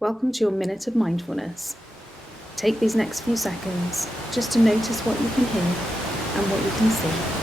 Welcome to your Minute of Mindfulness. Take these next few seconds just to notice what you can hear and what you can see.